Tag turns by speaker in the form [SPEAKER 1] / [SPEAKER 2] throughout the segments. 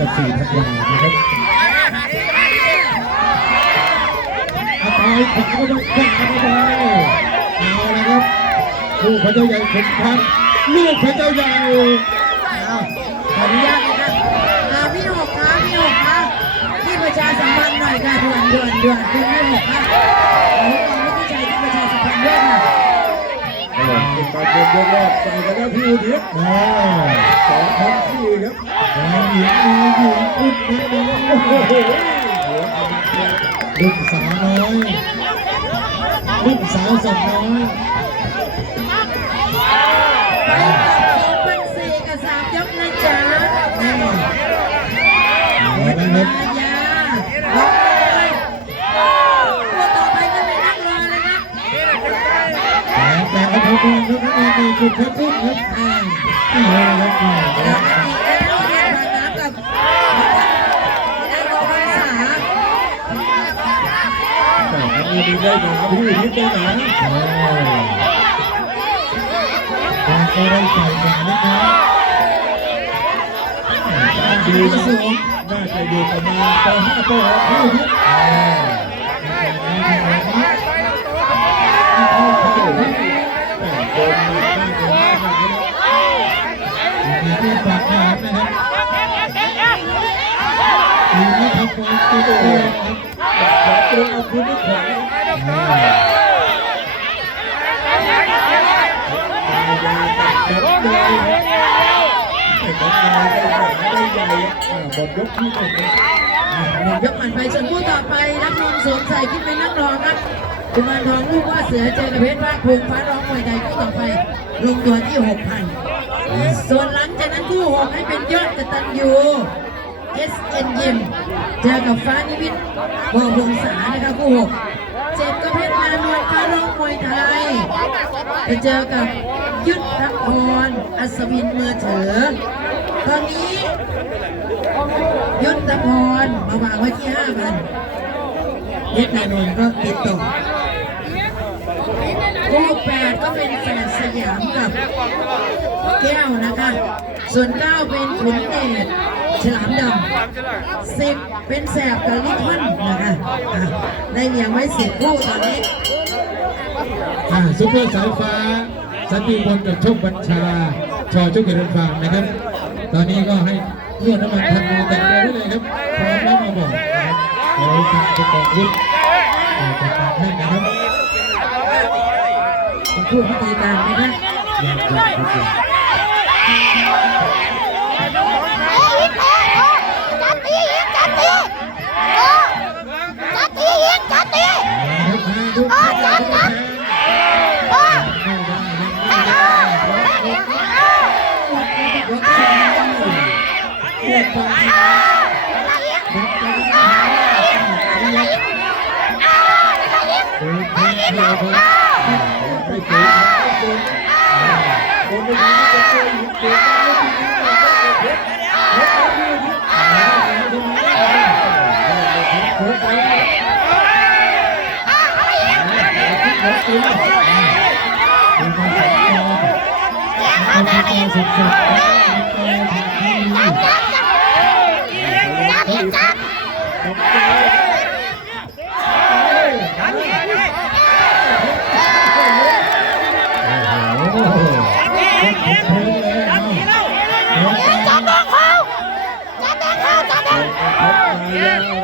[SPEAKER 1] กับสี่ธันวานะครับอาตายขวาก็ต้องขวาก็ได้เอาละครับลูกพระเจ้าใหญ่ขุนพันธ์ลูกพระเจ้าใหญ่
[SPEAKER 2] เอาขออนุญาตนะครับอ่าพี่หกคะพี่หกคะพี่ประชาสัมพันธ์หน่อยค่ะด่วนด่วนด่วนคุณพี่หกคะขอความไม่ที่ใจที่ประชาสัมพันธ์ด้วยค่ะ
[SPEAKER 3] เป็นกาเดินยกแรกใส่กันแล้วพี่อุทิศสองพันสี่ครับ
[SPEAKER 1] หญิงมีหญิงอุ้มแม่น้อง
[SPEAKER 3] โอ้โห
[SPEAKER 1] ลูกสาวน้อยลูกสาวสัตว์น้อย
[SPEAKER 2] ไปกับสองพันสี่กับสามยกนะจ๊ะนี่
[SPEAKER 1] เแต่เอาทองแดงครับนี่คือเพชรพุ่มครับ
[SPEAKER 2] อ่า
[SPEAKER 1] นี่เลยครับนี่
[SPEAKER 2] แล้วก็อีกแล้วเรียนผ่านน้ำกับนักรอภาษา
[SPEAKER 3] แต่อันนี้มีได้หนาพี่อุทิศได้หนา
[SPEAKER 1] โอ้แต่ก็ได้ใส่หนานะครับ
[SPEAKER 3] ดีนะน่าจะอยู่ประมาณป .5 ป .6 พี่อุทิศแต่โดนมาได้กันมากเลย
[SPEAKER 1] มีที่ฝากนะครับนะครับมีที่ทำความติดตัวครับ
[SPEAKER 3] ตัวเอาคุณไม่ขวา
[SPEAKER 1] อ่า
[SPEAKER 3] ตายาตัดแบบเลยแต่ก็ตายได้หนาได้ยกที่หนึ่ง
[SPEAKER 2] ยกผ่านไปส่วนคู่ต่อไปรับนมสวมใส่ขึ้นไปนั่งรอครับ กุมารทองลูกว่าเสือเจอกับเพชรภาคภูมิฟ้าร้องมวยไทยคู่ต่อไป ลงตัวที่หกพันส่วนหลังจากนั้นคู่หกให้เป็นยอดกตัญญู SN ยิมเจอกับฟ้านิวิทย์วงวงศานะครับคู่หกเจ็ดก็เพชรนานวลฟ้าร้องมวยไทยไปเจอกับยุทธพรอัศวินเมือเถอตอนนี้ยุทธพรมาวางไว้ที่ห้าพันเพชรนานนท์ก็ติดต่อ แปดก็เป็นแฝดสยามกับแก้วนะคะ ส่วนเก้าเป็นขุนเดชฉลามดำสิบเป็นแสบกับลิทอนนะคะได้เรียงไว้สิบคู่ตอนนี้
[SPEAKER 1] อ่าซุปเปอร์สายฟ้า สันติพลกับโชคบัญชา ชอโชคเกิดฟาร์มนะครับ ตอนนี้ก็ให้นวดน้ำมันทำมือแต่งตัวไว้เลยครับพร้อมแล้วมาบอกนะครับเดี๋ยวทาระกอบวุฒิเอ่จะการให้นะครับ
[SPEAKER 2] เป็นคู่พิธีการไหมคะ
[SPEAKER 1] อย่างอย่างอย่าง
[SPEAKER 4] จับตีอีกจับตีเออจับตีอีก
[SPEAKER 1] เก๋คนนี้จะช่วยหญิง
[SPEAKER 4] เก๋
[SPEAKER 1] ไม่ถึงที่สุด
[SPEAKER 2] เพชร
[SPEAKER 1] เพชรไม่ถึงที่สุดเพชรไม่ถึงที่สุดเฮ้ย
[SPEAKER 3] เฮ้ยเฮ้ย Yeah.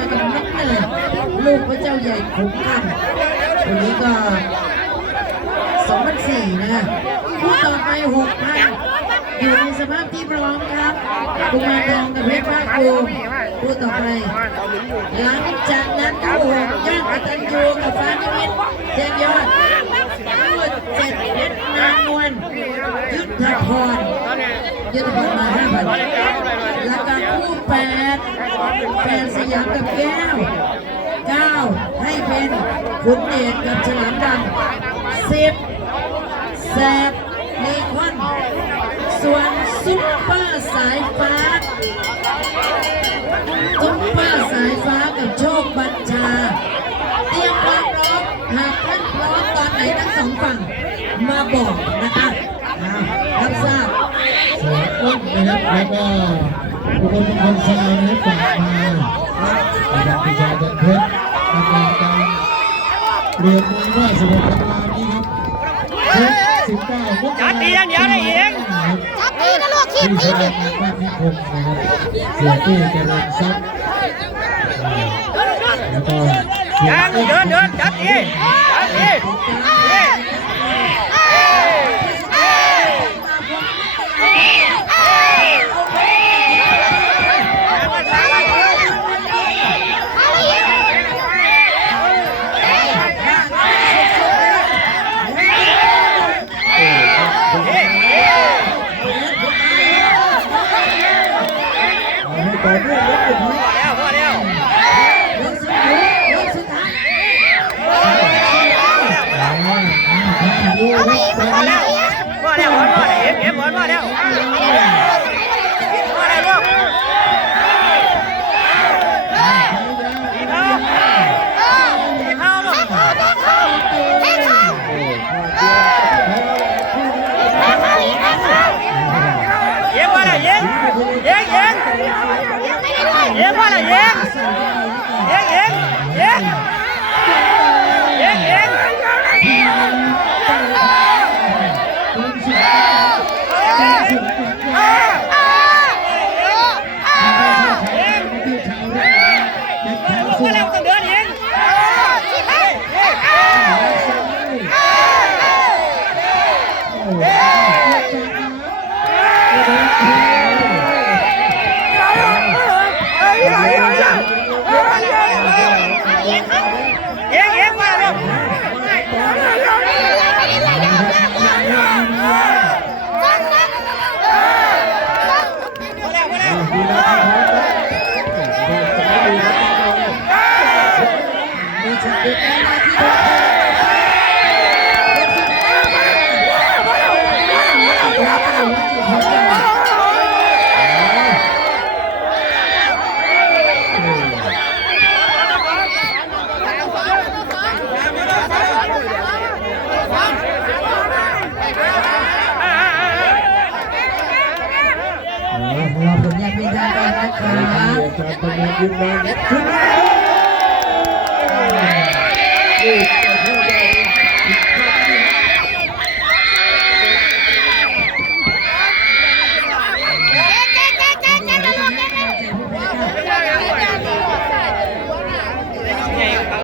[SPEAKER 3] ะช่วยหยุดเกมไม่ดี
[SPEAKER 2] ลูกพระเจ้าใหญ่ขุนคำคนนี้ก็สองพันสี่นะคู่ต่อไปหกพันอยู่ในสภาพที่พร้อมครับกุมารทองกับเพชรภาคภูมิคู่ต่อไป หลังจากนั้นคู่หกยอดกตัญญูกับฟ้านิมิตแจ้งยอดคู่เจ็ดเพชรนางนวลยุทธพรยุทธพรมาห้าพันแล้วก็คู่ แปดแฟนสยามกับแก้วเก้าให้เป็นขุนเดชกับฉลามดำสิบแสบเลคอนส่วนซุปเปอร์สายฟ้าซุปเปอร์สายฟ้ากับโชคบัญชา เตรียมความพร้อมหากท่านพร้อมตอนไหนทั้งสองฝั่งมาบอกนะคะอ่ารับทราบ
[SPEAKER 1] เสืออ้นนะครับแล้วก็ บุคคลมงคลซาวนะครับฝากมาอาจารย์ปิชาจันเพชรดำเนินการเรียนมวยว่าสมุทรปราการนี้ครับสิบเก้ามกราคม
[SPEAKER 5] จัดตีย่างเดียวได้อีก
[SPEAKER 1] ครับ
[SPEAKER 4] จัดดีนะลูกที
[SPEAKER 1] ที่นามบ้านนิคมนะครับเสียตี้เจริญทรัพย์แล้วก็เสีย
[SPEAKER 5] ยัง
[SPEAKER 1] อ้
[SPEAKER 5] เดินเดินจัดดีจัดดีเฮ้ย
[SPEAKER 3] เอาให้ต่อเนื่องแล้วก็ที
[SPEAKER 5] แล้วพอแล้ว
[SPEAKER 2] ยกสุดท้ายยกสุดท้าย
[SPEAKER 4] เอาไปอีก
[SPEAKER 5] พอแล้วพอแล้วพอแล้วเอ็มเอ็มพอแล้วพอแล้วลูกทีเท้าทีเท้าลูก
[SPEAKER 4] แข่งขัน
[SPEAKER 3] โอ้ภาคเดียวคู่นี้
[SPEAKER 5] เอ็มพอแล้วเอ็มเอ็มเอ็มเอ็มพอแล้วเอ็มเอ็มเอ็มเอ็มเอ็มเอ็ม พอแล้วต้องเดินเอ็ม ไหลไหลไหล
[SPEAKER 3] ไหล
[SPEAKER 2] ไหลไหล
[SPEAKER 3] อาจารย์ประมวลยืนยันชุดนี้